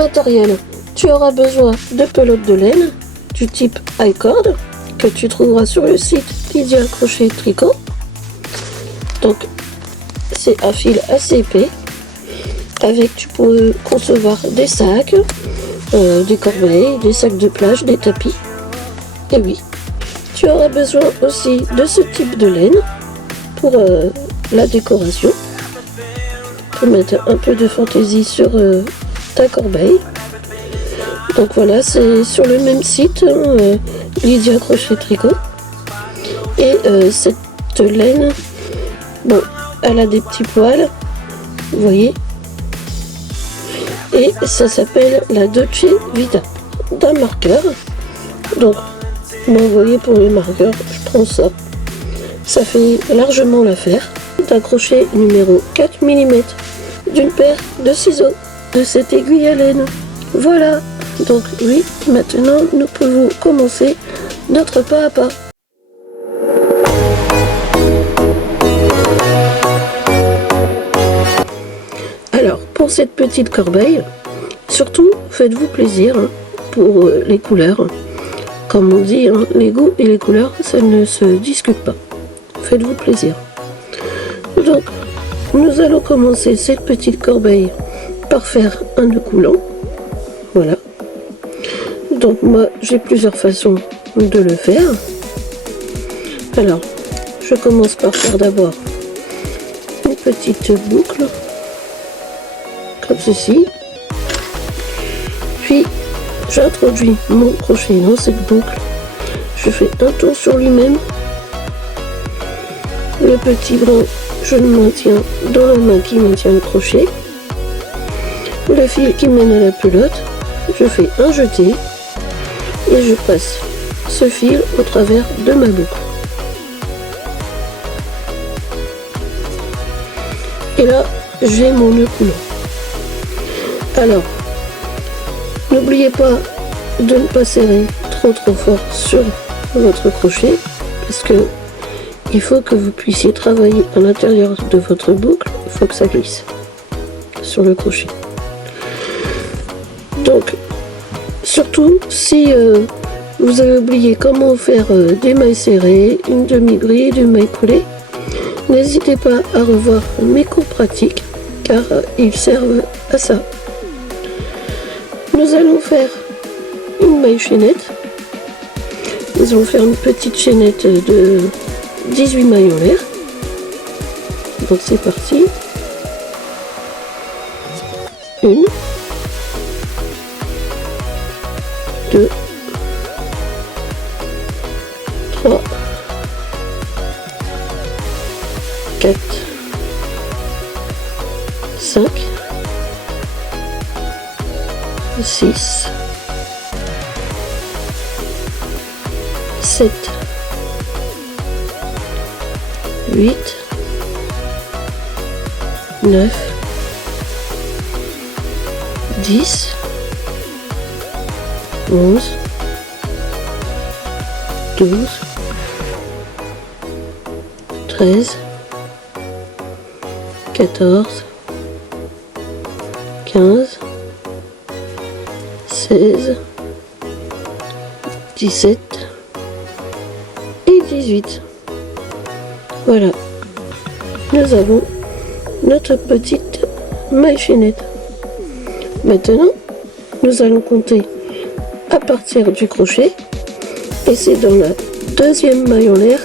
matériel, tu auras besoin de pelotes de laine du type iCord que tu trouveras sur le site Lydia Crochet Tricot. Donc c'est un fil assez épais. Avec, tu peux concevoir des sacs, des corbeilles, des sacs de plage, des tapis. Et oui, tu auras besoin aussi de ce type de laine pour la décoration. Pour mettre un peu de fantaisie sur ta corbeille. Donc voilà, c'est sur le même site, Lydia Crochet Tricot. Et cette laine, bon, elle a des petits poils, vous voyez. Et ça s'appelle la Dolce Vita d'un marqueur. Donc, vous voyez, pour les marqueurs, je prends ça. Ça fait largement l'affaire. D'un crochet numéro 4 mm, d'une paire de ciseaux, de cette aiguille à laine. Voilà. Donc oui, maintenant nous pouvons commencer notre pas à pas. Alors, pour cette petite corbeille, surtout faites-vous plaisir pour les couleurs. Comme on dit, les goûts et les couleurs, ça ne se discute pas. Faites-vous plaisir. Donc, nous allons commencer cette petite corbeille par faire un nœud coulant. Voilà. Donc moi, j'ai plusieurs façons de le faire. Alors, je commence par faire d'abord une petite boucle, comme ceci. Puis, j'introduis mon crochet dans cette boucle. Je fais un tour sur lui-même. Le petit brin, je le maintiens dans la main qui maintient le crochet. Le fil qui mène à la pelote, je fais un jeté et je passe ce fil au travers de ma boucle. Et là, j'ai mon nœud coulant. Alors, n'oubliez pas de ne pas serrer trop fort sur votre crochet parce que il faut que vous puissiez travailler à l'intérieur de votre boucle, il faut que ça glisse sur le crochet. Donc, surtout si vous avez oublié comment faire des mailles serrées, une demi-grille, des mailles coulées, n'hésitez pas à revoir mes cours pratiques car ils servent à ça. Nous allons faire une maille chaînette. Nous allons faire une petite chaînette de 18 mailles en l'air. Donc c'est parti. 1, 2, 3, 4, 5, 6, 7, 8, 9, 10, 11, 12, 13, 14, 15, 16, 17 et 18. Voilà, nous avons notre petite maille chaînette. Maintenant, nous allons compter à partir du crochet et c'est dans la deuxième maille en l'air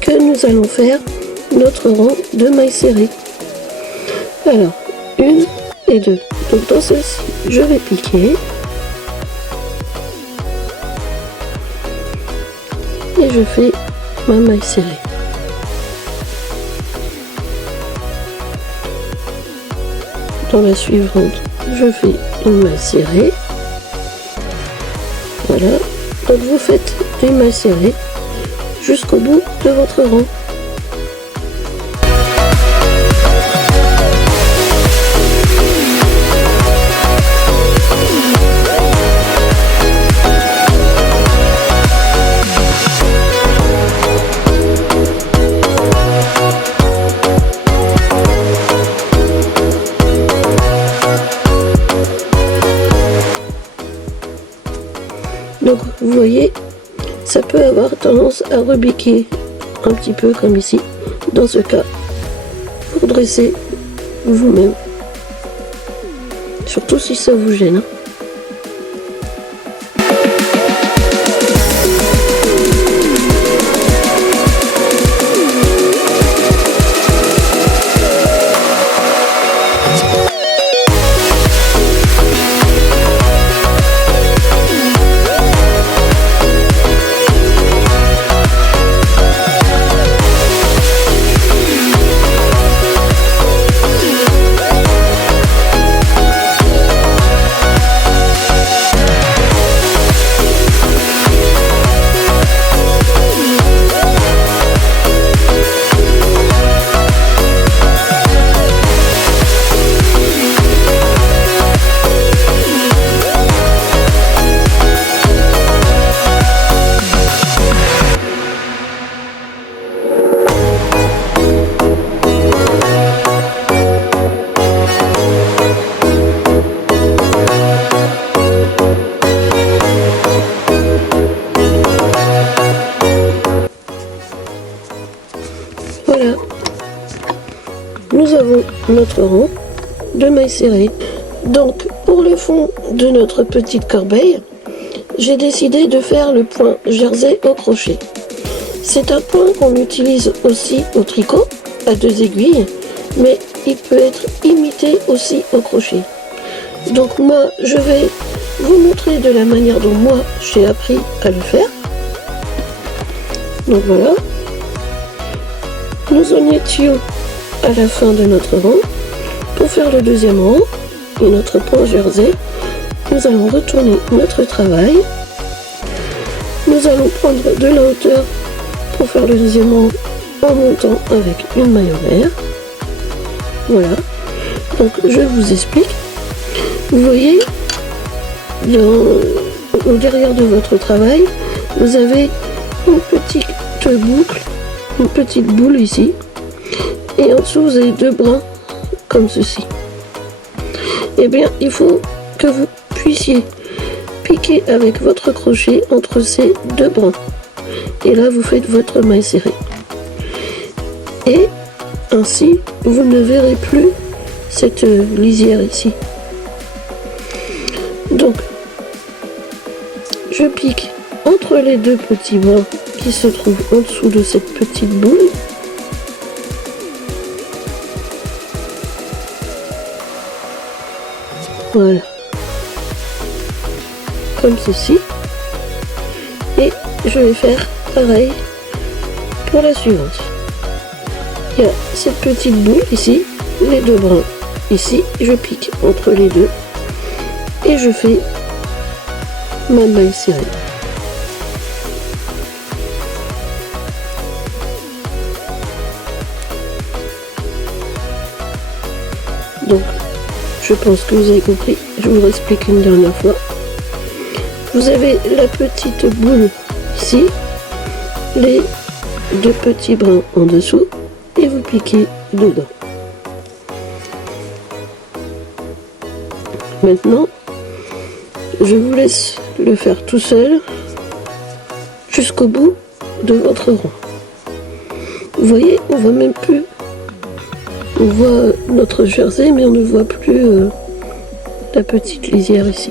que nous allons faire notre rang de mailles serrées. Alors, 1 et 2. Donc dans celle-ci, je vais piquer et je fais ma maille serrée. Dans la suivante, je fais une maille serrée. Voilà, donc vous faites des mailles serrées jusqu'au bout de votre rang. voyez, ça peut avoir tendance à rebiquer un petit peu comme ici. Dans ce cas, vous redressez vous-même. Surtout si ça vous gêne. Voilà, nous avons notre rang de mailles serrées. Donc pour le fond de notre petite corbeille, j'ai décidé de faire le point jersey au crochet. C'est un point qu'on utilise aussi au tricot à 2 aiguilles, mais il peut être imité aussi au crochet. Donc moi je vais vous montrer de la manière dont moi j'ai appris à le faire. Donc voilà. Nous en étions à la fin de notre rang. Pour faire le deuxième rang et notre point jersey, nous allons retourner notre travail. Nous allons prendre de la hauteur pour faire le deuxième rang en montant avec une maille envers. Voilà. Donc je vous explique. Vous voyez, au derrière de votre travail, vous avez une petite boucle, une petite boule ici, et en dessous vous avez 2 brins comme ceci. Et bien il faut que vous puissiez piquer avec votre crochet entre ces 2 brins, et là vous faites votre maille serrée, et ainsi vous ne verrez plus cette lisière ici. Donc je pique entre les 2 petits brins qui se trouvent en dessous de cette petite boule. Voilà, comme ceci, et je vais faire pareil pour la suivante. Il y a cette petite boule ici, les 2 brins ici, je pique entre les 2 et je fais ma maille serrée. Donc je pense que vous avez compris, je vous explique une dernière fois. Vous avez la petite boule ici, les 2 petits brins en dessous, et vous piquez dedans. Maintenant, je vous laisse le faire tout seul jusqu'au bout de votre rang. Vous voyez, on voit même plus. On voit notre jersey, mais on ne voit plus la petite lisière ici.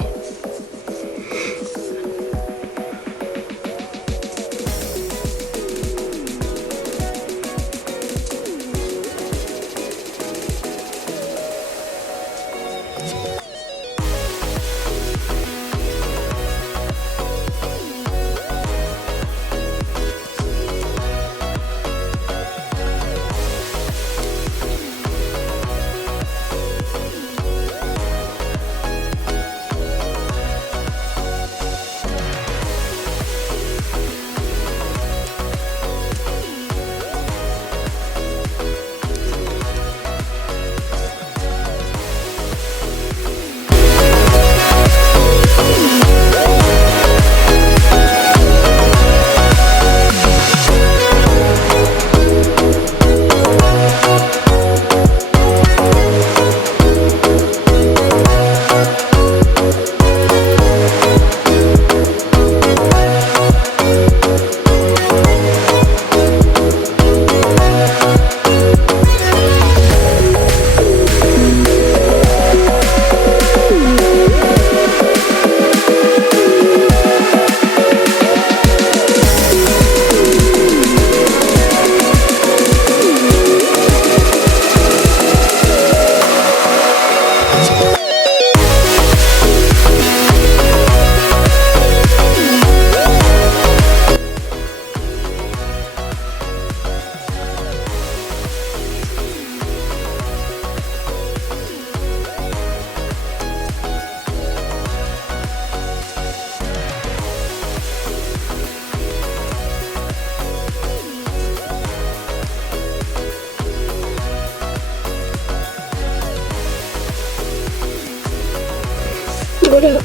Voilà,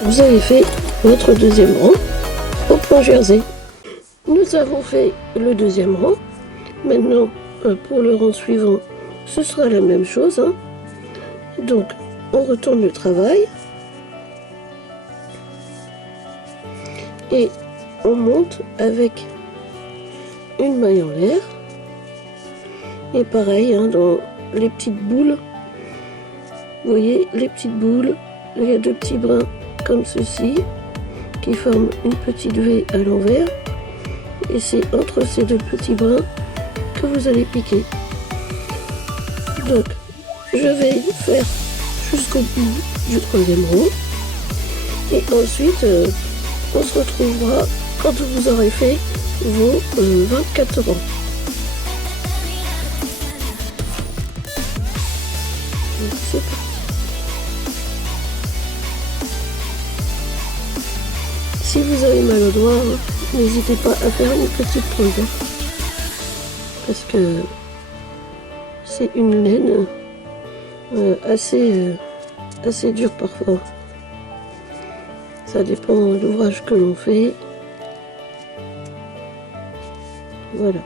vous avez fait votre deuxième rang au point jersey. Nous avons fait le deuxième rang. Maintenant, pour le rang suivant, ce sera la même chose, hein. Donc, on retourne le travail et on monte avec une maille en l'air. Et pareil, hein, dans les petites boules, vous voyez les petites boules, il y a deux petits brins comme ceci qui forment une petite V à l'envers. Et c'est entre ces deux petits brins que vous allez piquer. Donc, je vais faire jusqu'au bout du troisième rang. Et ensuite, on se retrouvera quand vous aurez fait vos 24 rangs. Donc, c'est parti. Si vous avez mal au doigt, n'hésitez pas à faire une petite pause, hein, parce que c'est une laine assez dure parfois. Ça dépend de l'ouvrage que l'on fait. Voilà.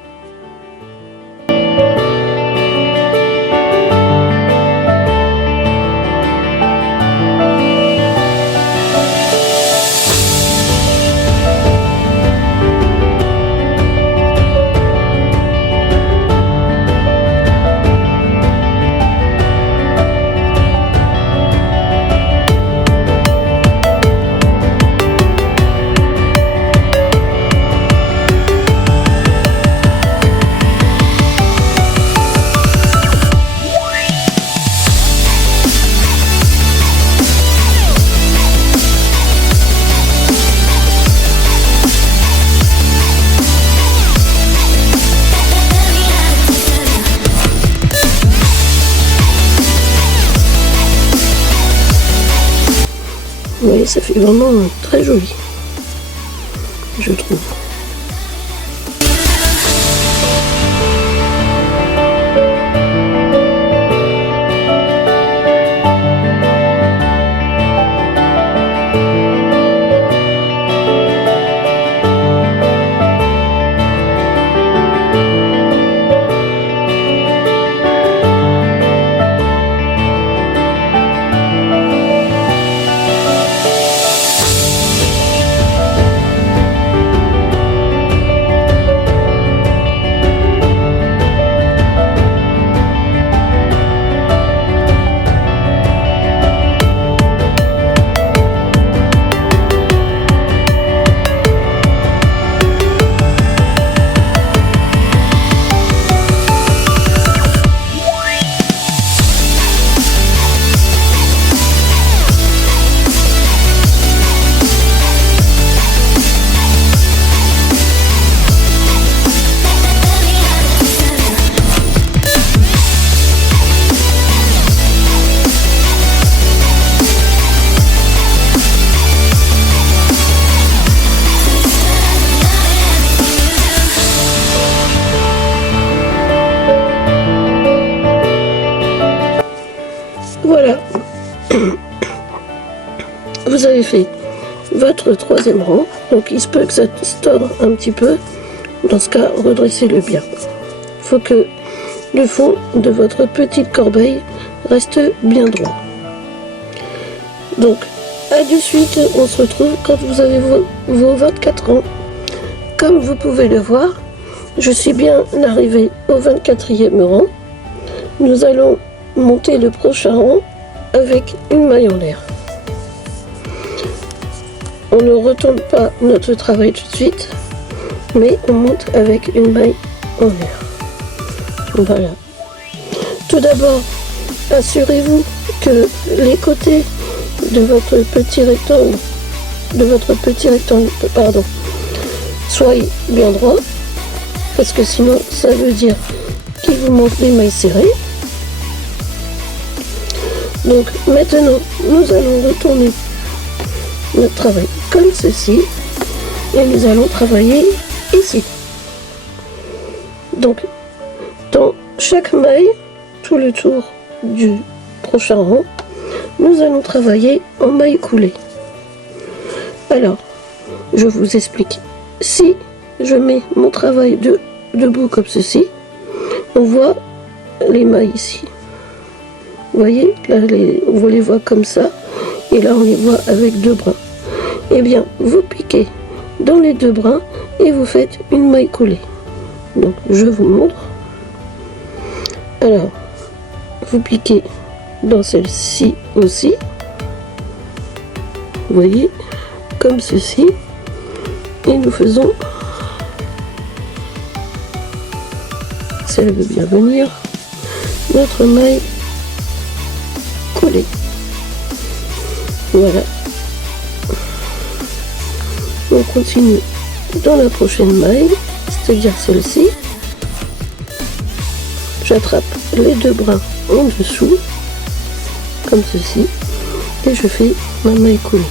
Vous voyez, ça fait vraiment très joli, je trouve. Voilà, vous avez fait votre troisième rang, donc il se peut que ça se tord un petit peu. Dans ce cas, redressez-le bien. Il faut que le fond de votre petite corbeille reste bien droit. Donc, à de suite, on se retrouve quand vous avez vos 24 rangs. Comme vous pouvez le voir, je suis bien arrivé au 24e rang. Nous allons monter le prochain rang avec une maille en l'air. On ne retourne pas notre travail tout de suite, mais on monte avec une maille en l'air. Voilà. Tout d'abord, assurez-vous que les côtés de votre petit rectangle, soient bien droits, parce que sinon ça veut dire qu'il vous manque des mailles serrées. Donc maintenant, nous allons retourner notre travail comme ceci et nous allons travailler ici. Donc, dans chaque maille, tout le tour du prochain rang, nous allons travailler en maille coulée. Alors, je vous explique. Si je mets mon travail debout comme ceci, on voit les mailles ici. Vous voyez, là, on les voit comme ça, et là, on les voit avec 2 brins. Eh bien, vous piquez dans les 2 brins et vous faites une maille coulée. Donc, je vous montre. Alors, vous piquez dans celle-ci aussi. Vous voyez, comme ceci. Et nous faisons, si elle veut bien venir, notre maille coulée. Voilà. On continue dans la prochaine maille, c'est-à-dire celle-ci. J'attrape les 2 brins en dessous, comme ceci, et je fais ma maille coulée.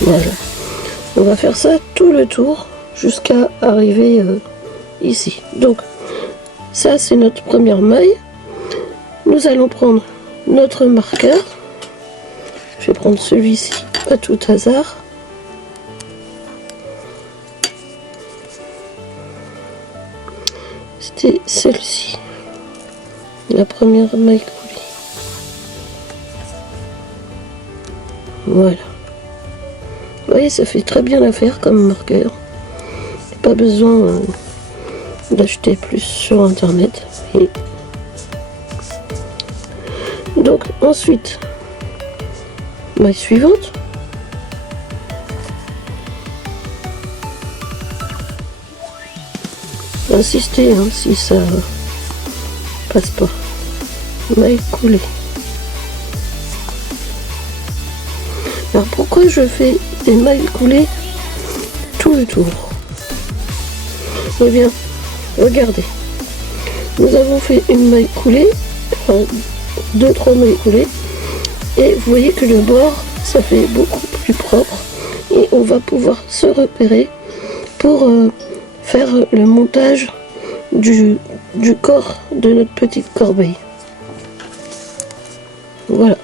Voilà. On va faire ça tout le tour jusqu'à arriver ici. Donc, ça c'est notre première maille. Nous allons prendre notre marqueur. Je vais prendre celui-ci à tout hasard. C'était celle-ci, la première maille coulée. Voilà. Vous voyez, ça fait très bien l'affaire comme marqueur. Pas besoin d'acheter plus sur internet. Et donc ensuite, maille suivante. Insistez si ça passe pas. Maille coulée. Alors pourquoi je fais des mailles coulées tout le tour? Eh bien, regardez. Nous avons fait une maille coulée, enfin 2-3 mailles coulées, et vous voyez que le bord, ça fait beaucoup plus propre, et on va pouvoir se repérer pour faire le montage du corps de notre petite corbeille. Voilà.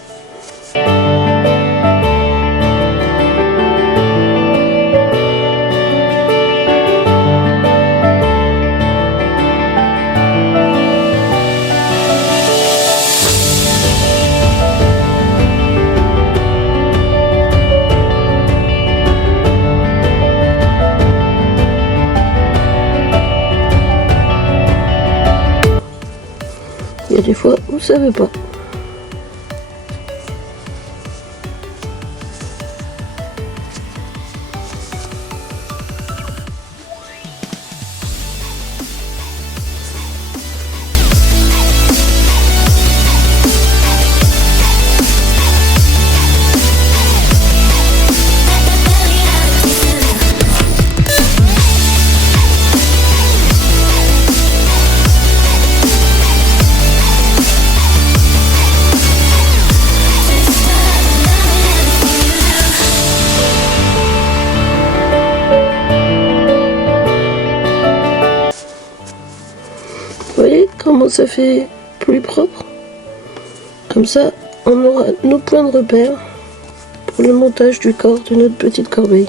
Il y a des fois, vous savez pas. Vous voyez comment ça fait plus propre? Comme ça, on aura nos points de repère pour le montage du corps de notre petite corbeille.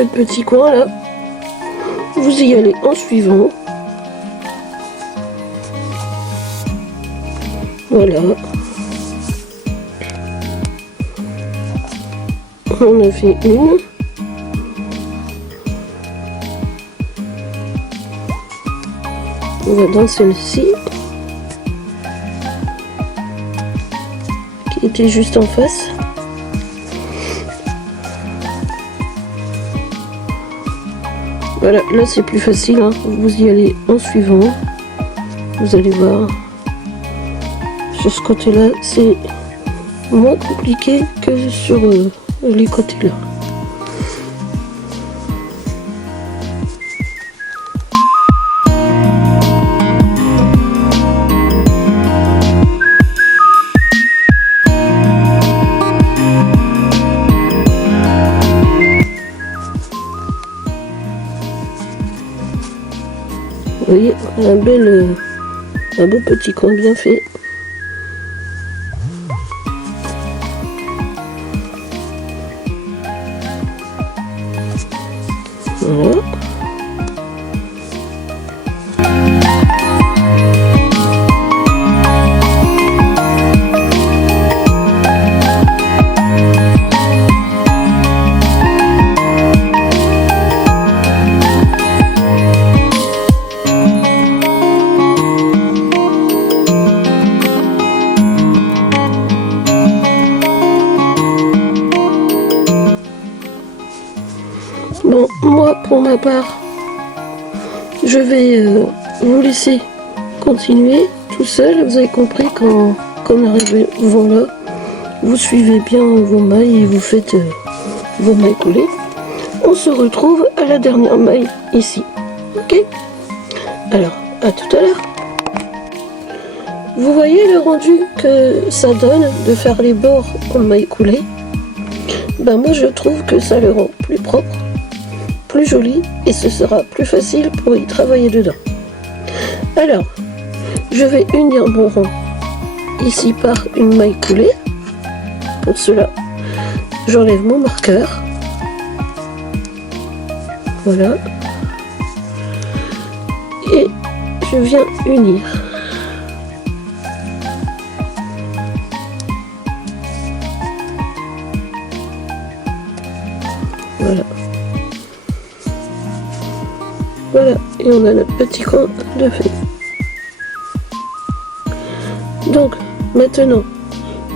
le petit coin là, vous y allez en suivant. Voilà. On a fait une. On va dans celle-ci, qui était juste en face. Voilà, là c'est plus facile, hein. Vous y allez en suivant. Vous allez voir. Sur ce côté-là, c'est moins compliqué que sur les côtés là. Vous voyez, un beau petit coin bien fait. Voilà. Bon, moi, pour ma part, je vais vous laisser continuer tout seul. Vous avez compris qu'en arrivant là, vous suivez bien vos mailles et vous faites vos mailles coulées. On se retrouve à la dernière maille ici. Ok? Alors, à tout à l'heure. Vous voyez le rendu que ça donne de faire les bords en mailles coulées? Ben moi, je trouve que ça le rend plus propre, plus joli, et ce sera plus facile pour y travailler dedans. Alors, je vais unir mon rond ici par une maille coulée. Pour cela, j'enlève mon marqueur. Voilà. Et je viens unir. Voilà. Voilà, et on a notre petit coin de fait. Donc, maintenant,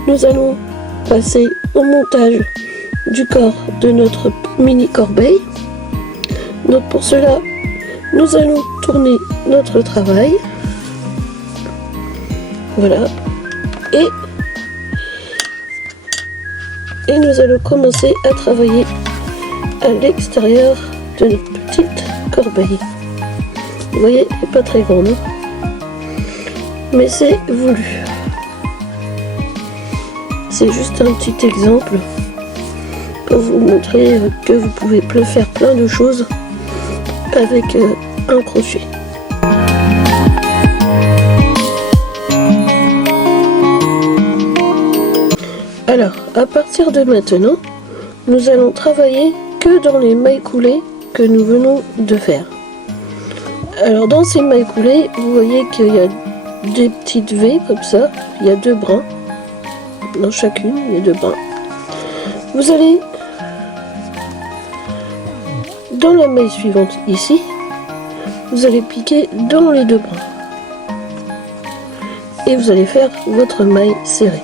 nous allons passer au montage du corps de notre mini corbeille. Donc pour cela, nous allons tourner notre travail. Voilà. Et nous allons commencer à travailler à l'extérieur de notre petite corbeille. Vous voyez, elle n'est pas très grande, hein, mais c'est voulu. C'est juste un petit exemple pour vous montrer que vous pouvez faire plein de choses avec un crochet. Alors, à partir de maintenant, nous allons travailler que dans les mailles coulées que nous venons de faire. Alors dans ces mailles coulées, vous voyez qu'il y a des petites V comme ça, il y a 2 brins. Dans chacune, il y a 2 brins. Vous allez dans la maille suivante ici, vous allez piquer dans les 2 brins. Et vous allez faire votre maille serrée.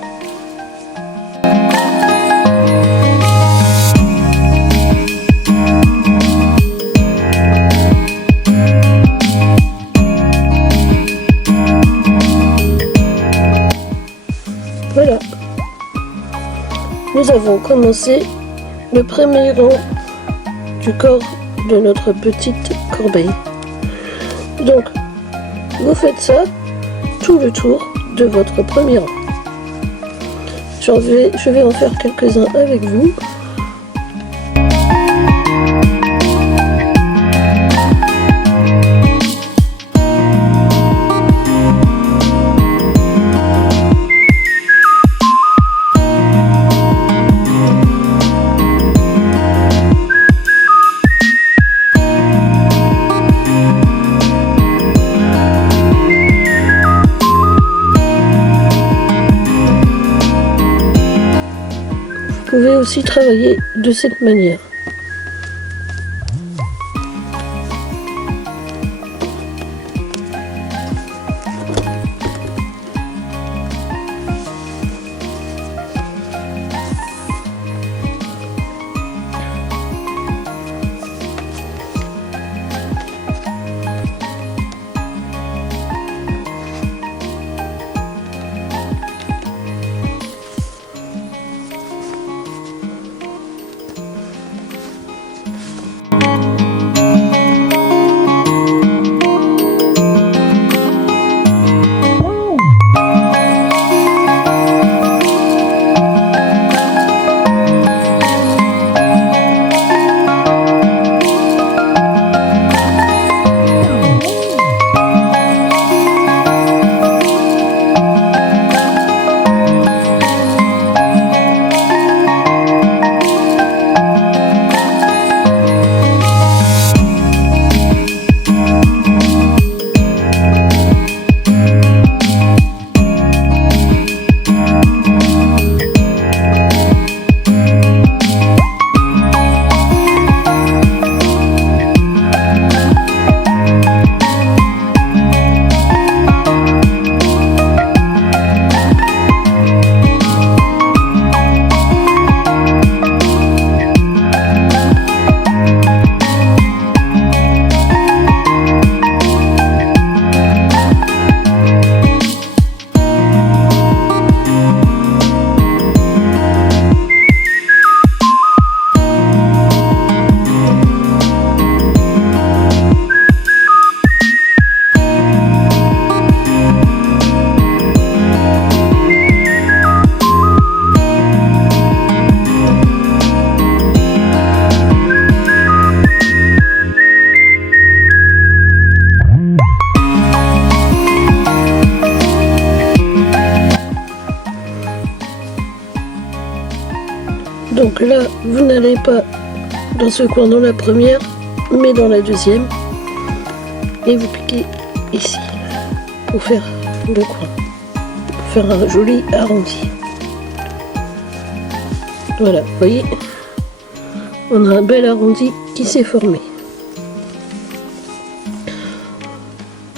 Voilà, nous avons commencé le premier rang du corps de notre petite corbeille. Donc, vous faites ça tout le tour de votre premier rang. Je vais en faire quelques-uns avec vous. aussi travailler de cette manière. Donc là, vous n'allez pas dans ce coin dans la première, mais dans la deuxième. Et vous piquez ici, pour faire le coin, pour faire un joli arrondi. Voilà, vous voyez, on a un bel arrondi qui s'est formé.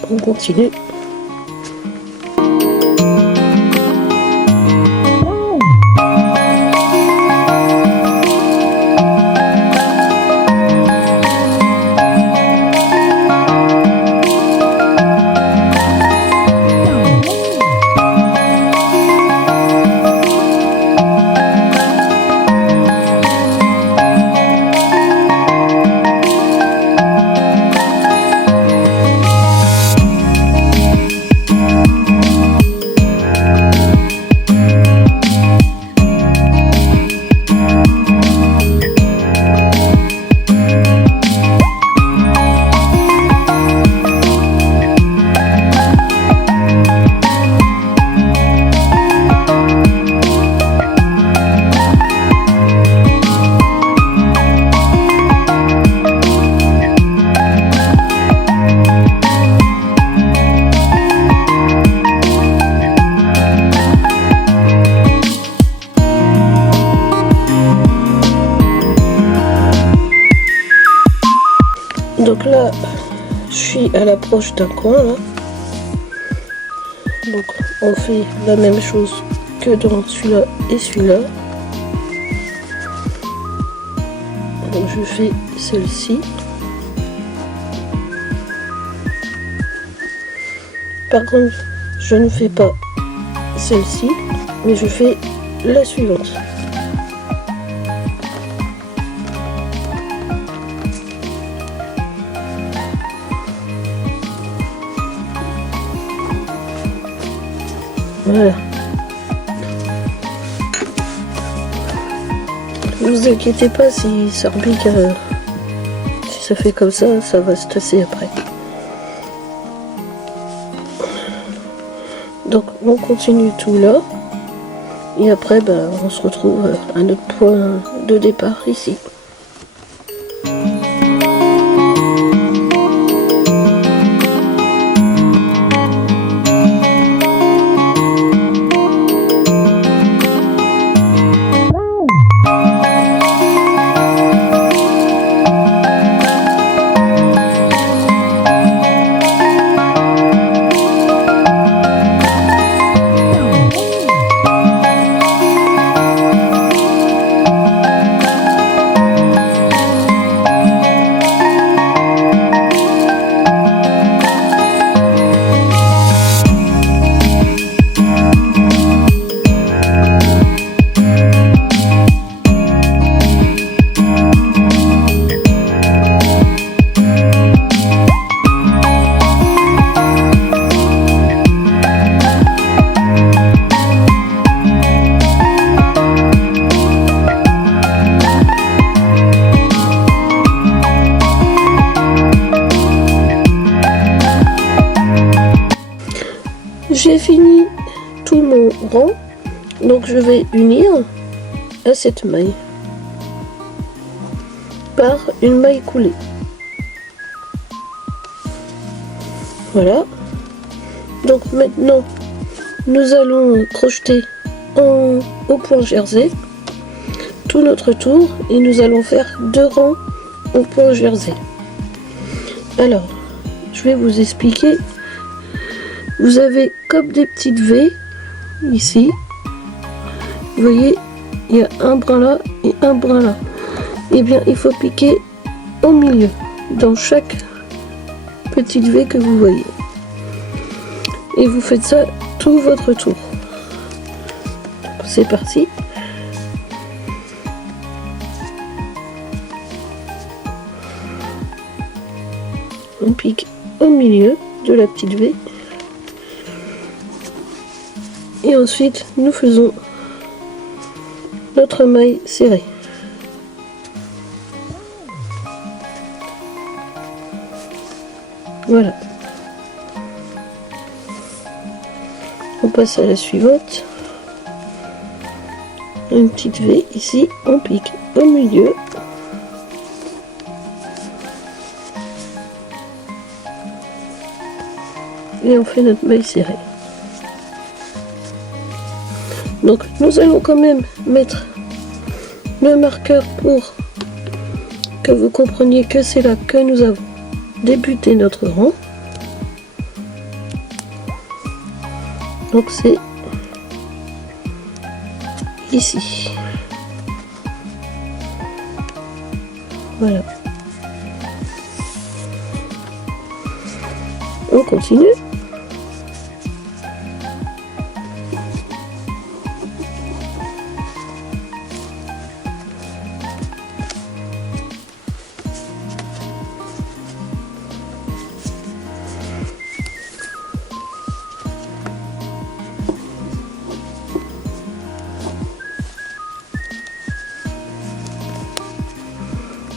On continue. Donc là, je suis à l'approche d'un coin là. Donc on fait la même chose que dans celui-là et celui-là. Donc je fais celle-ci. Par contre, je ne fais pas celle-ci, mais je fais la suivante. Voilà. Ne vous inquiétez pas si ça repique, si ça fait comme ça va se tasser après. Donc on continue tout là. Et après on se retrouve à notre point de départ ici. J'ai fini tout mon rang, donc je vais unir à cette maille par une maille coulée. Voilà. Donc maintenant, nous allons crocheter au point jersey tout notre tour et nous allons faire 2 rangs au point jersey. Alors, je vais vous expliquer. Vous avez comme des petites V ici. Vous voyez, il y a un brin là et un brin là. Et bien, il faut piquer au milieu, dans chaque petite V que vous voyez. Et vous faites ça tout votre tour. C'est parti. On pique au milieu de la petite V. Et ensuite, nous faisons notre maille serrée. Voilà. On passe à la suivante. Une petite V ici, on pique au milieu. Et on fait notre maille serrée. Donc nous allons quand même mettre le marqueur pour que vous compreniez que c'est là que nous avons débuté notre rang. Donc c'est ici. Voilà. On continue.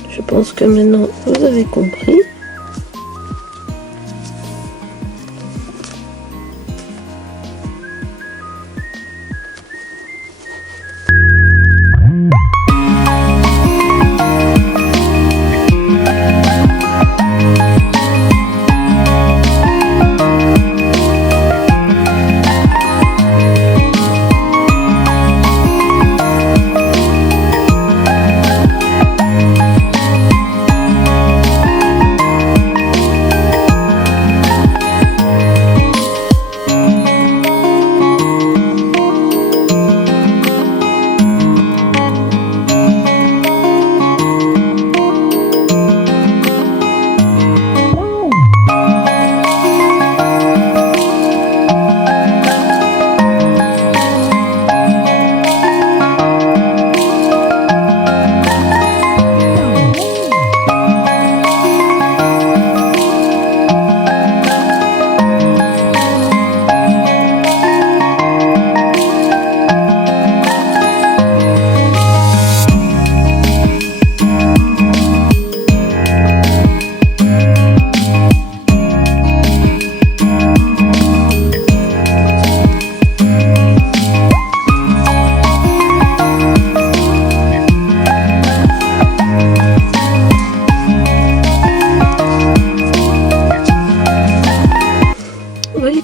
Je pense que maintenant vous avez compris.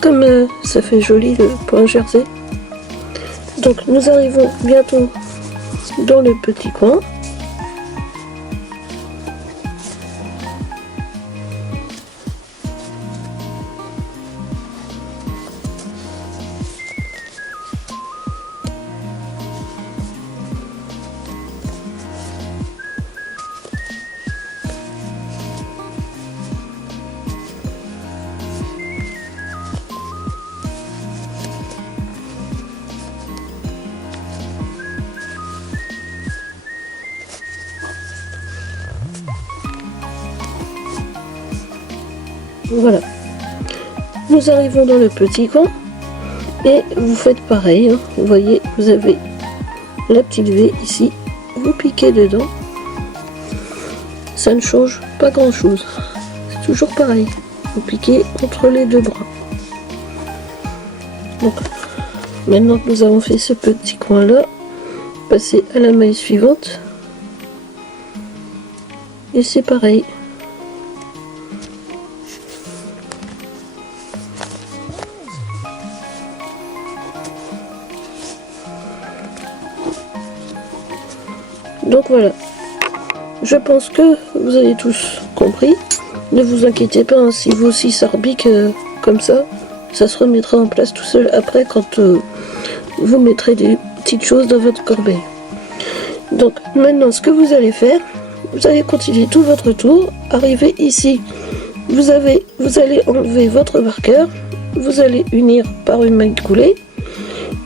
Comme ça fait joli le point jersey. Donc nous arrivons bientôt dans le petit coin. Voilà, nous arrivons dans le petit coin et vous faites pareil, hein. Vous voyez, vous avez la petite V ici, vous piquez dedans, ça ne change pas grand chose, c'est toujours pareil, vous piquez entre les deux bras. Donc maintenant que nous avons fait ce petit coin là, passer à la maille suivante et c'est pareil. Donc voilà, je pense que vous avez tous compris. Ne vous inquiétez pas, hein, si vous aussi ça rebique comme ça se remettra en place tout seul après quand vous mettrez des petites choses dans votre corbeille. Donc maintenant ce que vous allez faire, vous allez continuer tout votre tour, arriver ici, vous allez enlever votre marqueur, vous allez unir par une maille coulée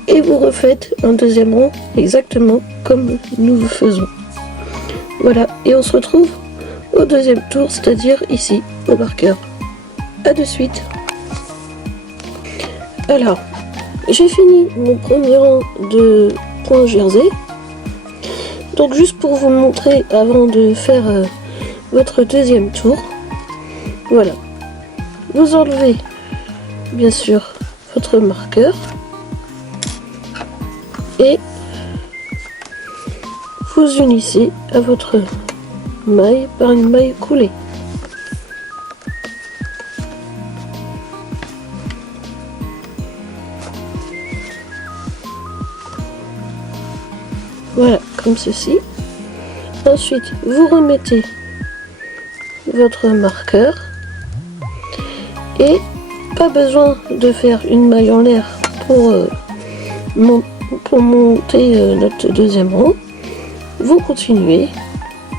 et vous refaites un deuxième rang exactement comme nous le faisons. Voilà, et on se retrouve au deuxième tour, c'est-à-dire ici, au marqueur. A de suite. Alors, j'ai fini mon premier rang de points jersey. Donc juste pour vous montrer avant de faire votre deuxième tour, voilà. Vous enlevez bien sûr votre marqueur et vous unissez à votre maille par une maille coulée. Voilà, comme ceci. Ensuite, vous remettez votre marqueur et pas besoin de faire une maille en l'air pour monter notre deuxième rang. Vous continuez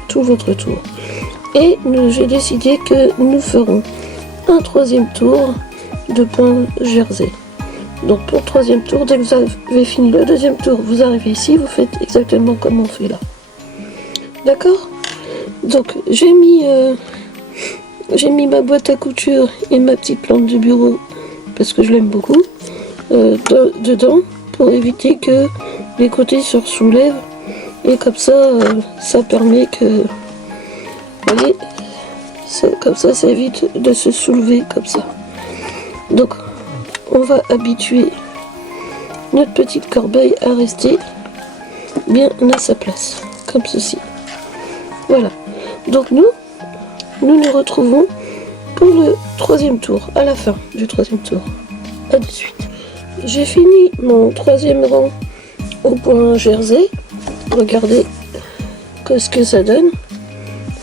tout votre tour. Et j'ai décidé que nous ferons un troisième tour de points jersey. Donc pour le troisième tour, dès que vous avez fini le deuxième tour, vous arrivez ici, vous faites exactement comme on fait là. D'accord? Donc j'ai mis ma boîte à couture et ma petite plante de bureau, parce que je l'aime beaucoup, dedans, pour éviter que les côtés se soulèvent. Et comme ça, ça permet que, vous voyez, comme ça évite de se soulever comme ça. Donc, on va habituer notre petite corbeille à rester bien à sa place, comme ceci. Voilà. Donc nous retrouvons pour le troisième tour, à la fin du troisième tour. A de suite. J'ai fini mon troisième rang au point jersey. Regardez ce que ça donne.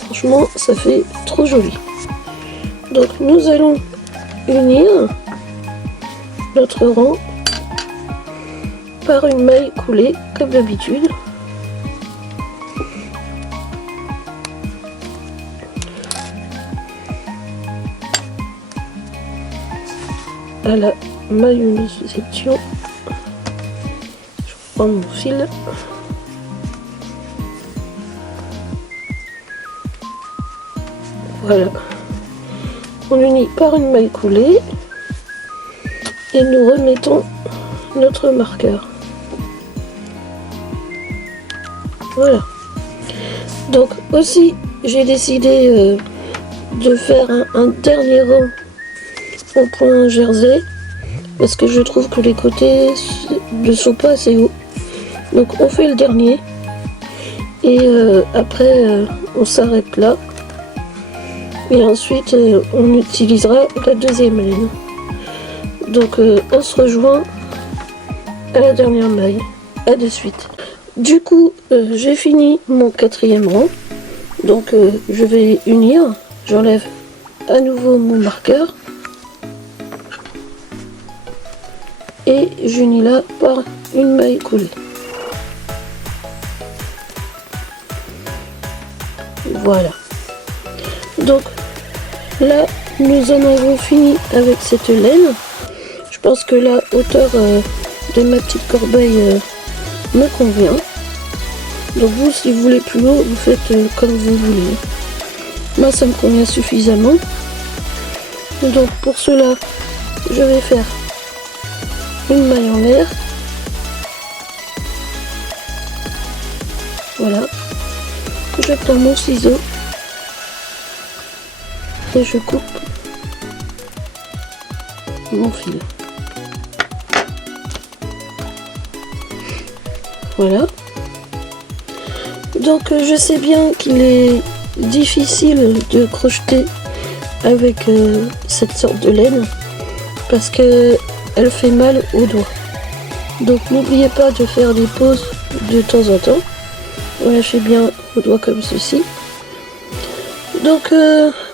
Franchement, ça fait trop joli. Donc nous allons unir notre rang par une maille coulée comme d'habitude. À la maille où nous étions. Je prends mon fil. Voilà, on unit par une maille coulée et nous remettons notre marqueur. Voilà. Donc aussi, j'ai décidé de faire un dernier rang au point jersey parce que je trouve que les côtés ne sont pas assez hauts. Donc on fait le dernier et après on s'arrête là. Et ensuite, on utilisera la deuxième laine. Donc, on se rejoint à la dernière maille. A de suite. Du coup, j'ai fini mon quatrième rang. Donc, je vais unir. J'enlève à nouveau mon marqueur. Et j'unis là par une maille coulée. Voilà. Donc là, nous en avons fini avec cette laine. Je pense que la hauteur de ma petite corbeille me convient. Donc vous, si vous voulez plus haut, vous faites comme vous voulez. Moi, ça me convient suffisamment. Donc pour cela, je vais faire une maille en l'air. Voilà. Je prends mon ciseau. Et je coupe mon fil. Voilà. Donc je sais bien qu'il est difficile de crocheter avec cette sorte de laine parce que elle fait mal aux doigts. Donc n'oubliez pas de faire des pauses de temps en temps. Relâchez bien vos doigts comme ceci. Donc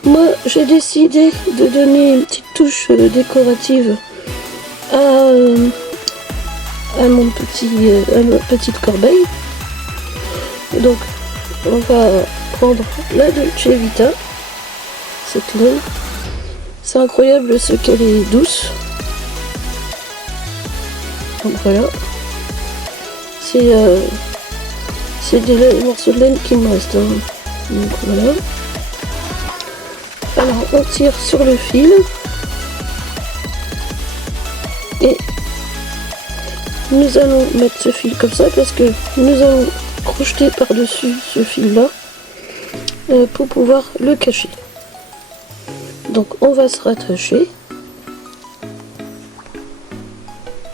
moi j'ai décidé de donner une petite touche décorative à ma petite corbeille. Donc on va prendre la Dolce Vita, cette laine. C'est incroyable ce qu'elle est douce. Donc voilà. C'est des morceaux de laine qui me restent. Hein. Donc voilà. Alors on tire sur le fil. Et nous allons mettre ce fil comme ça parce que nous allons crocheter par-dessus ce fil-là pour pouvoir le cacher. Donc on va se rattacher.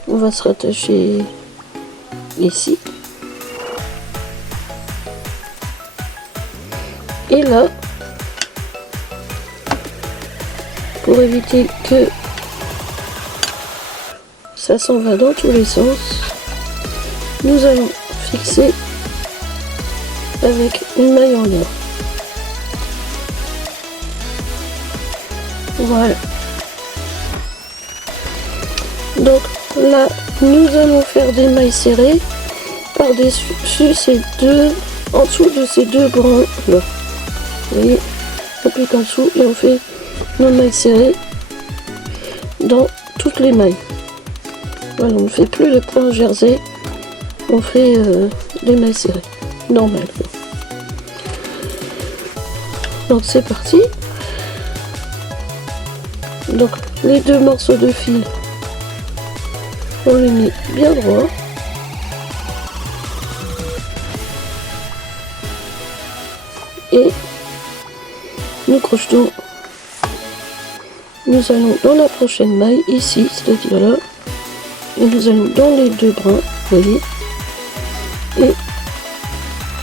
On va se rattacher ici. Et là, pour éviter que ça s'en va dans tous les sens, nous allons fixer avec une maille en or. Voilà. Donc là, nous allons faire des mailles serrées par-dessus ces deux, en dessous de ces deux brins là. Vous voyez, on clique en dessous et on fait nos mailles serrées dans toutes les mailles. Voilà, on ne fait plus le point jersey, on fait les mailles serrées, normal. Donc c'est parti. Donc les deux morceaux de fil, on les met bien droit. Et nous crochetons. Nous allons dans la prochaine maille, ici, c'est-à-dire là. Et nous allons dans les deux brins, vous voyez. Et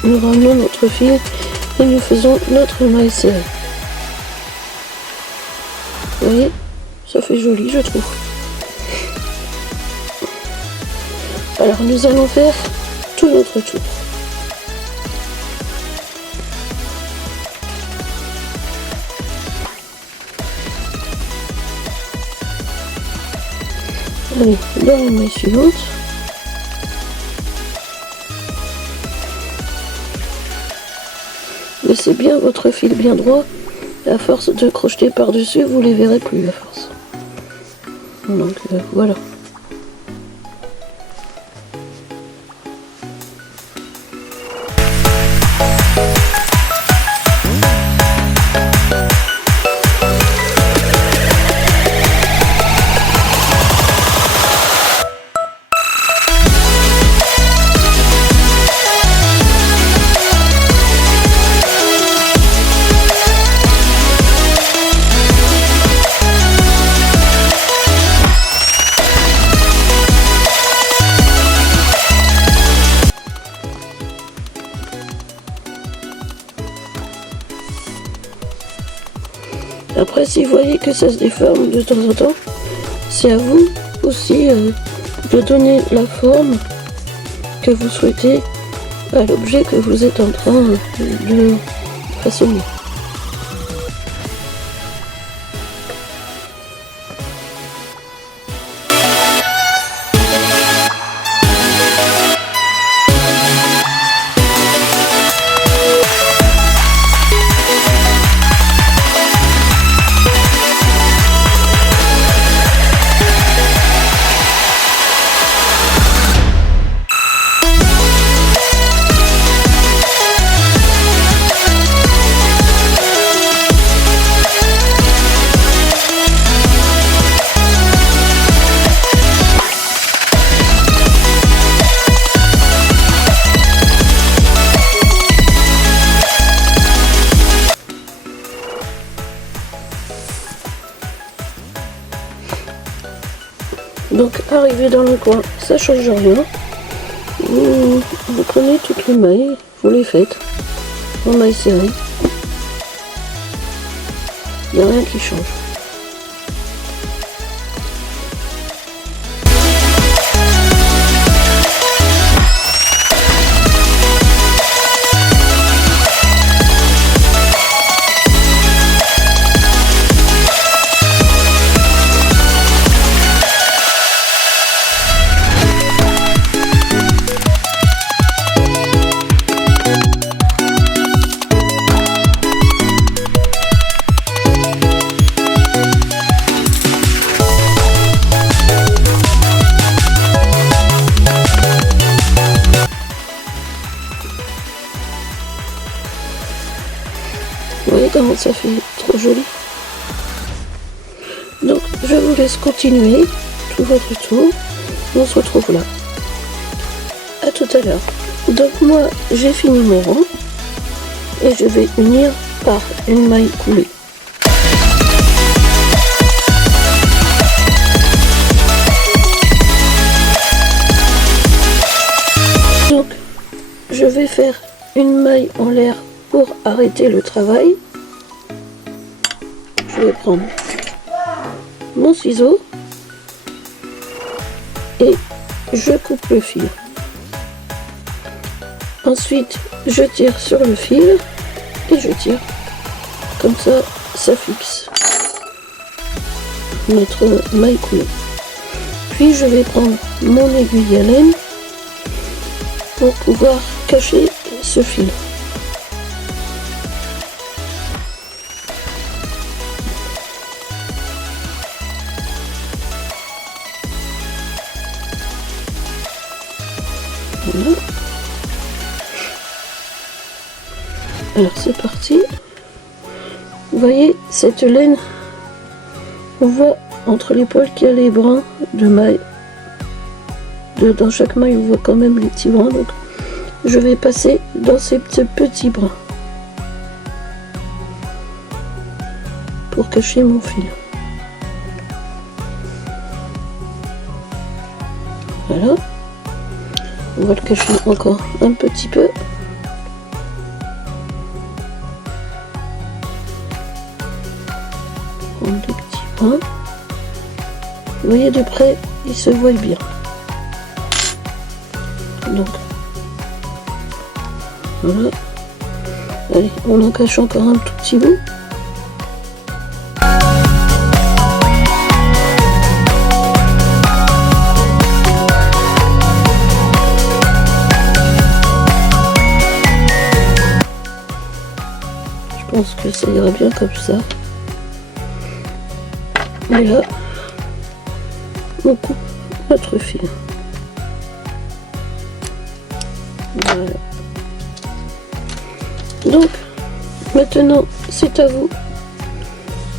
nous ramenons notre fil et nous faisons notre maille serrée. Vous voyez, ça fait joli, je trouve. Alors nous allons faire tout notre tour. Allez, dans la maille suivante. Laissez bien votre fil bien droit. À force de crocheter par-dessus, vous les verrez plus à force. Donc voilà. Après, si vous voyez que ça se déforme de temps en temps, c'est à vous aussi de donner la forme que vous souhaitez à l'objet que vous êtes en train de façonner. Donc arrivé dans le coin, ça change rien. Vous prenez toutes les mailles, vous les faites en mailles serrées. Il n'y a rien qui change. Vous voyez comment ça fait trop joli. Donc je vous laisse continuer tout votre tour. On se retrouve là. À tout à l'heure. Donc moi j'ai fini mon rang et je vais unir par une maille coulée. Donc je vais faire une maille en l'air pour arrêter le travail. Je vais prendre mon ciseau et je coupe le fil. Ensuite, je tire sur le fil et je tire. Comme ça, ça fixe notre maille coulée. Puis je vais prendre mon aiguille à laine pour pouvoir cacher ce fil. Voilà. Alors c'est parti. Vous voyez cette laine, on voit entre les poils qu'il y a les brins de maille. Dans chaque maille on voit quand même les petits brins, donc je vais passer dans ces petits brins pour cacher mon fil. Voilà. On va le cacher encore un petit peu. Prendre des petits brins. Vous voyez de près, il se voit bien. Donc, voilà. Allez, on en cache encore un tout petit bout. Je pense que ça ira bien comme ça. Et là, on coupe notre fil. Voilà. Donc, maintenant, c'est à vous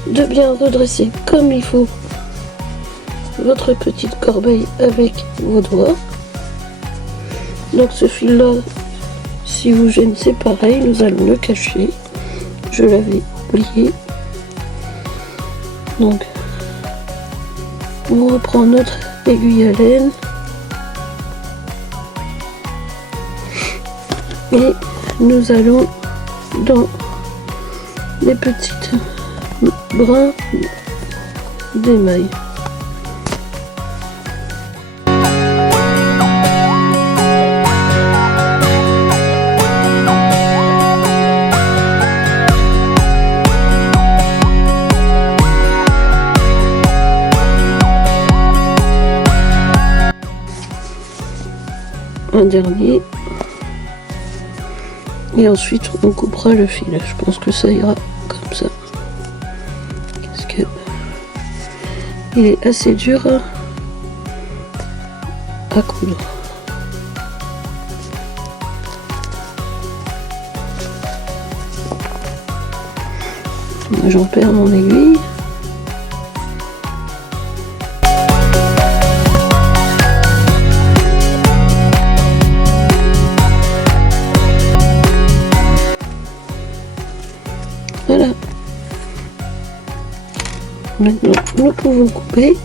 de bien redresser comme il faut votre petite corbeille avec vos doigts. Donc ce fil-là, si vous gêne, c'est pareil, nous allons le cacher. Je l'avais oublié. Donc, on reprend notre aiguille à laine et nous allons dans les petites brins d'émail. Un dernier et ensuite on coupera le fil. Je pense que ça ira comme ça parce que il est assez dur à coudre. J'en perds mon aiguille. Voilà. Maintenant, nous pouvons couper.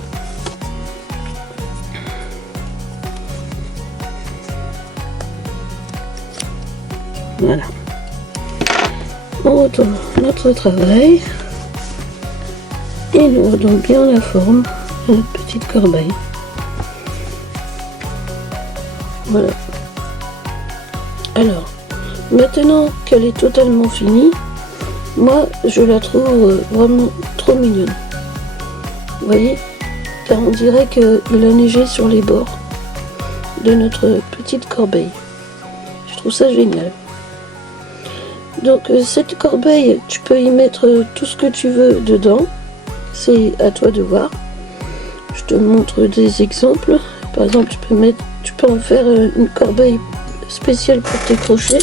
Voilà. On retourne notre travail. Et nous redonnons bien la forme à notre petite corbeille. Voilà. Alors, maintenant qu'elle est totalement finie, moi je la trouve vraiment trop mignonne. Vous voyez, car on dirait qu'il a neigé sur les bords de notre petite corbeille. Je trouve ça génial. Donc cette corbeille, tu peux y mettre tout ce que tu veux dedans. C'est à toi de voir. Je te montre des exemples. Par exemple, tu peux en faire une corbeille spéciale pour tes crochets.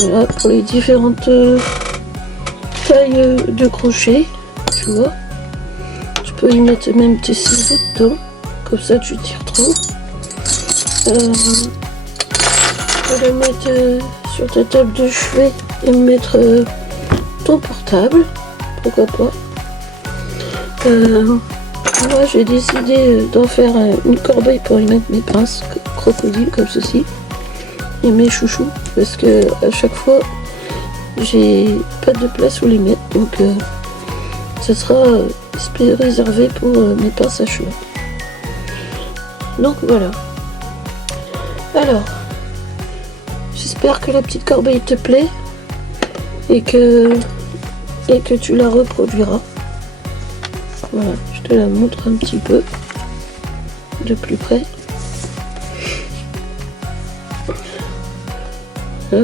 Voilà, pour les différentes tailles de crochets, tu vois. Tu peux y mettre même tes ciseaux dedans, comme ça tu tires trop. Tu peux le mettre sur ta table de chevet et mettre ton portable, pourquoi pas. Moi j'ai décidé d'en faire une corbeille pour y mettre mes pinces crocodiles comme ceci et mes chouchous, parce que à chaque fois j'ai pas de place où les mettre, donc ça sera réservé pour mes pinces à cheveux. Donc voilà. Alors, j'espère que la petite corbeille te plaît et que tu la reproduiras. Voilà, je te la montre un petit peu de plus près. Là.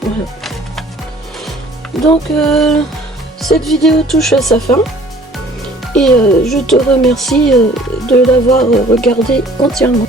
Voilà. Donc cette vidéo touche à sa fin et je te remercie de l'avoir regardée entièrement.